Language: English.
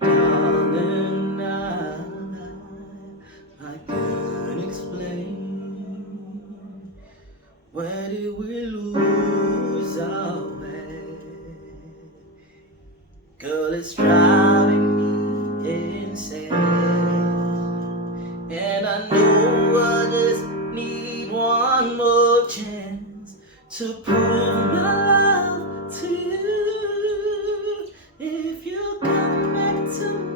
Darling, I can't explain. Where did we lose our way? Girl, it's driving me insane. And I know I just need one more chance to prove my love to you. If you come back to me